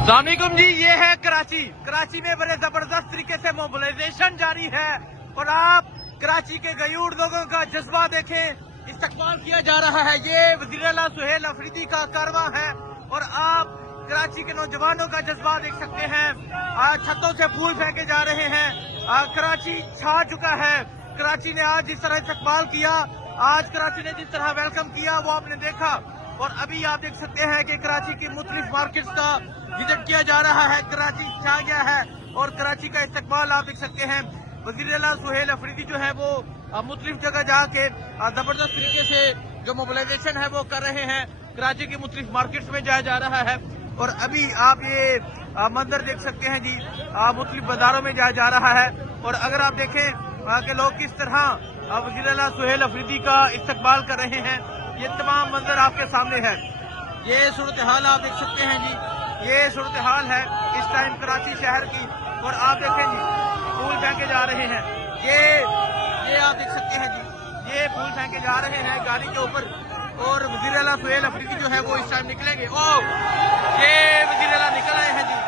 अस्सलामुअलैकुम जी, ये है कराची में बड़े जबरदस्त तरीके से मोबिलाइजेशन जारी है और आप कराची के गयूर लोगों का जज्बा देखें, इस्तकबाल किया जा रहा है। ये वज़ीर आला सुहेल अफरीदी का कारवां है और आप कराची के नौजवानों का जज्बा देख सकते हैं। आज छतों से फूल फेंके जा रहे हैं। कराची छा चुका है। कराची ने आज जिस तरह इस्तकबाल किया, आज कराची ने जिस तरह वेलकम किया, वो आपने देखा। और अभी आप देख सकते हैं कि कराची की मुख्तलिफ मार्केट्स का विजिट किया जा रहा है। कराची छा गया है और कराची का इस्तकबाल आप देख सकते हैं। वज़ीर आला सुहेल अफरीदी जो है वो मुख्तलिफ जगह जाके जबरदस्त तरीके से जो मोबिलाइजेशन है वो कर रहे हैं। कराची की मुख्तलिफ मार्केट्स में जाया जा रहा है और अभी आप ये मंजर देख सकते हैं जी, मुख्तलिफ बाजारों में जाया जा रहा है। और अगर आप देखें कि लोग किस तरह वज़ीर आला सुहेल अफरीदी का इस्तकबाल कर रहे हैं, ये तमाम मंजर आपके सामने है। ये सूरत हाल आप देख सकते हैं जी, ये सूरत हाल है इस टाइम कराची शहर की। और आप देखें जी, फूल फेंके जा रहे हैं। ये आप देख सकते हैं जी, ये फूल फेंके जा रहे हैं गाड़ी के ऊपर। और वज़ीर आला सुहेल अफरीदी जो है वो इस टाइम निकलेंगे। ओ, ये वज़ीर आला निकल आए हैं जी।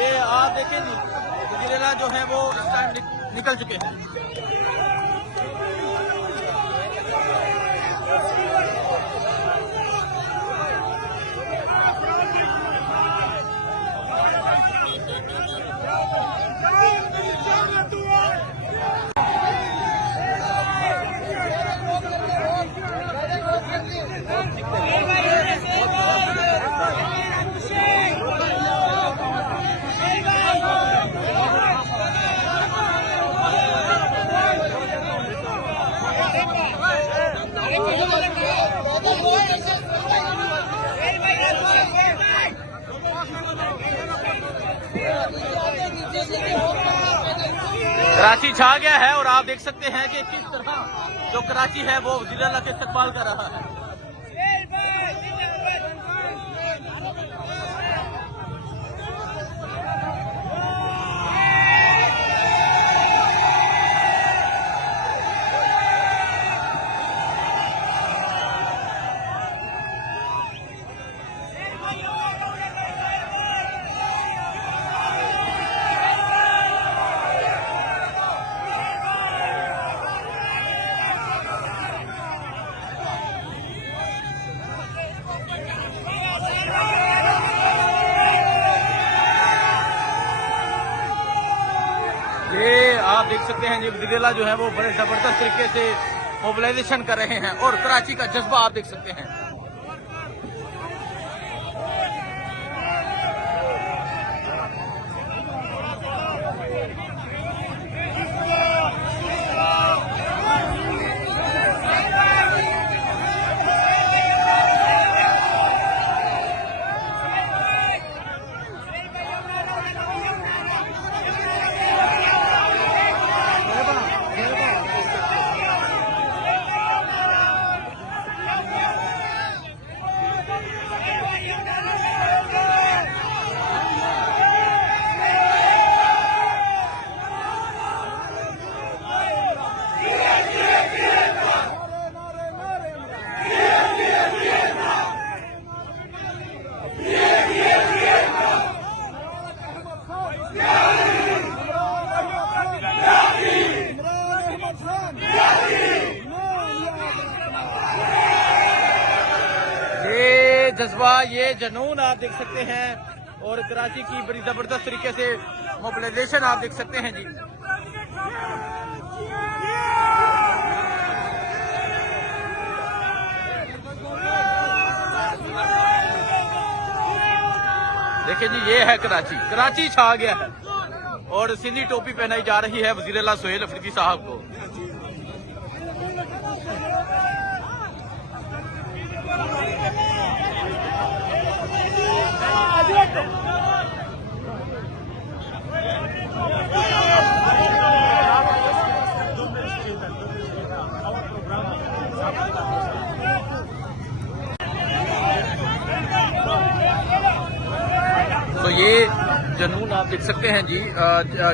ये आप देखें जी, वज़ीर आला जो है वो इस टाइम निकल चुके हैं। कराची छा गया है और आप देख सकते हैं कि किस तरह जो कराची है वो वज़ीर आला के इस्तकबाल कर रहा है। ये आप देख सकते हैं जी, वज़ीर आला जो है वो बड़े जबरदस्त तरीके से मोबिलाइजेशन कर रहे हैं और कराची का जज्बा आप देख सकते हैं। ये जज्बा, ये जुनून आप देख सकते हैं और कराची की बड़ी जबरदस्त तरीके से मोबिलाइजेशन आप देख सकते हैं जी। देखिए जी, ये है कराची छा गया है और सिंधी टोपी पहनाई जा रही है वज़ीर आला सुहेल अफरीदी साहब को। तो ये जुनून आप देख सकते हैं जी,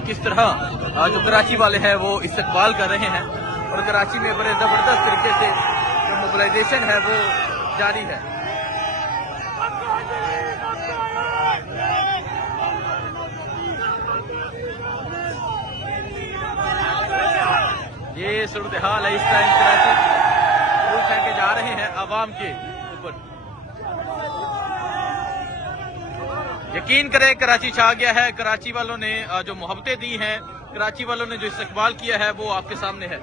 किस तरह जो कराची वाले हैं वो इस्तकबाल कर रहे हैं और कराची में बड़े जबरदस्त तरीके से जो मोबिलाइजेशन है वो जारी है। ये सूरत हाल है इस टाइम कराची। फूल फेंके जा रहे हैं आवाम के ऊपर। यकीन करें कराची छा गया है। कराची वालों ने जो मोहब्बतें दी हैं, कराची वालों ने जो इस्तकबाल किया है वो आपके सामने है।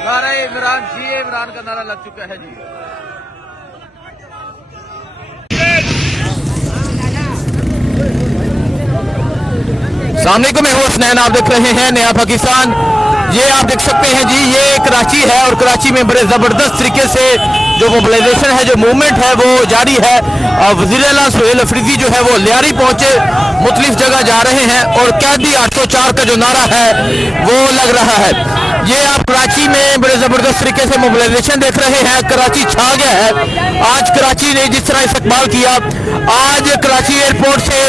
नारा इमरान जी, इमरान का नारा लग चुका है जी। सामने को मैं हूँ हसनैन, आप देख रहे हैं नया पाकिस्तान। ये आप देख सकते हैं जी, ये कराची है और कराची में बड़े जबरदस्त तरीके से जो मोबिलाइजेशन है, जो मूवमेंट है वो जारी है। वज़ीर आला सुहेल अफरीदी जो है वो लियारी पहुंचे, मुख्तलिफ जगह जा रहे हैं और कैदी 804 का जो नारा है वो लग रहा है। ये आप कराची में बड़े जबरदस्त तरीके से मोबिलाइजेशन देख रहे हैं। कराची छा गया है। आज कराची ने जिस तरह इस्तकबाल किया, आज कराची एयरपोर्ट से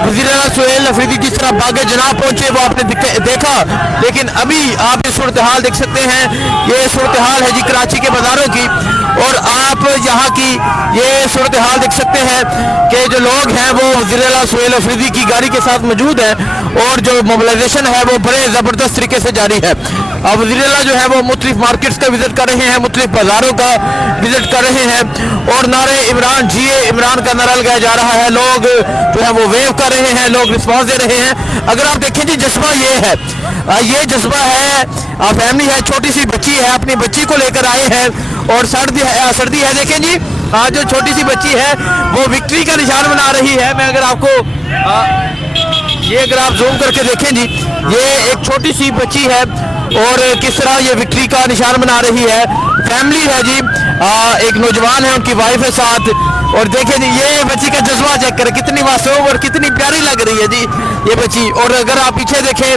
वज़ीर आला सुहेल अफरीदी जिस तरह बागे जनाब पहुंचे वो आपने देखा। लेकिन अभी आप ये सूरत हाल देख सकते हैं, ये सूरत हाल है जी कराची के बाजारों की। और आप यहाँ की ये सूरत हाल देख सकते हैं कि जो लोग हैं वो वज़ीर आला सुहेल अफरीदी की गाड़ी के साथ मौजूद हैं और जो मोबिलाइजेशन है वो बड़े ज़बरदस्त तरीके से जारी है। अब वज़ीर आला जो है वो मुख्तलिफ मार्केट्स का विजिट कर रहे हैं, मुख्तलिफ बाजारों का विजिट कर रहे हैं और नारे इमरान जी, इमरान का नारा लगाया जा रहा है। लोग जो है वो वेव कर रहे हैं, लोग रिस्पॉन्स दे रहे हैं। अगर आप देखें जी, जज्बा ये है, ये जज्बा है, फैमिली है, छोटी सी बच्ची है, अपनी बच्ची को लेकर आए हैं और सर्दी है। देखें जी, जो छोटी सी बच्ची है वो विक्ट्री का निशान बना रही है। मैं अगर आपको ये अगर आप जूम करके देखें जी, ये एक छोटी सी बच्ची है और किस तरह ये विक्ट्री का निशान बना रही है। फैमिली है जी, एक नौजवान है, उनकी वाइफ है साथ। और देखें जी, ये बच्ची का जज्बा चेक करें, कितनी मासूम और कितनी प्यारी लग रही है जी ये बच्ची। और अगर आप पीछे देखें,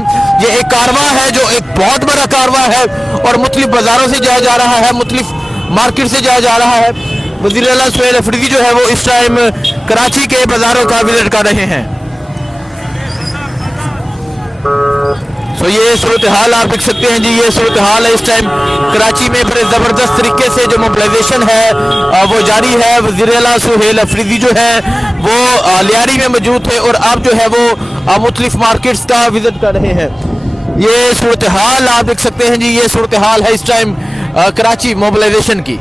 ये एक कारवा है जो एक बहुत बड़ा कारवा है और मुख्तलिफ बाजारों से जाया जा रहा है, मुख्तलिफ मार्केट से जाया जा रहा है। वज़ीर आला सुहेल अफरीदी जो है वो इस टाइम कराची के बाजारों का विजिट कर रहे हैं। तो ये सूरत हाल आप देख सकते हैं जी, ये सूरत हाल है इस टाइम कराची में। बड़े ज़बरदस्त तरीके से जो मोबिलाइजेशन है वो जारी है। वज़ीर आला सुहेल अफरीदी जो है वो लियारी में मौजूद थे और अब जो है वो मुख्तलिफ मार्केट्स का विजिट कर रहे हैं। ये सूरत हाल आप देख सकते हैं जी, ये सूरत हाल है इस टाइम कराची मोबिलाइजेशन की।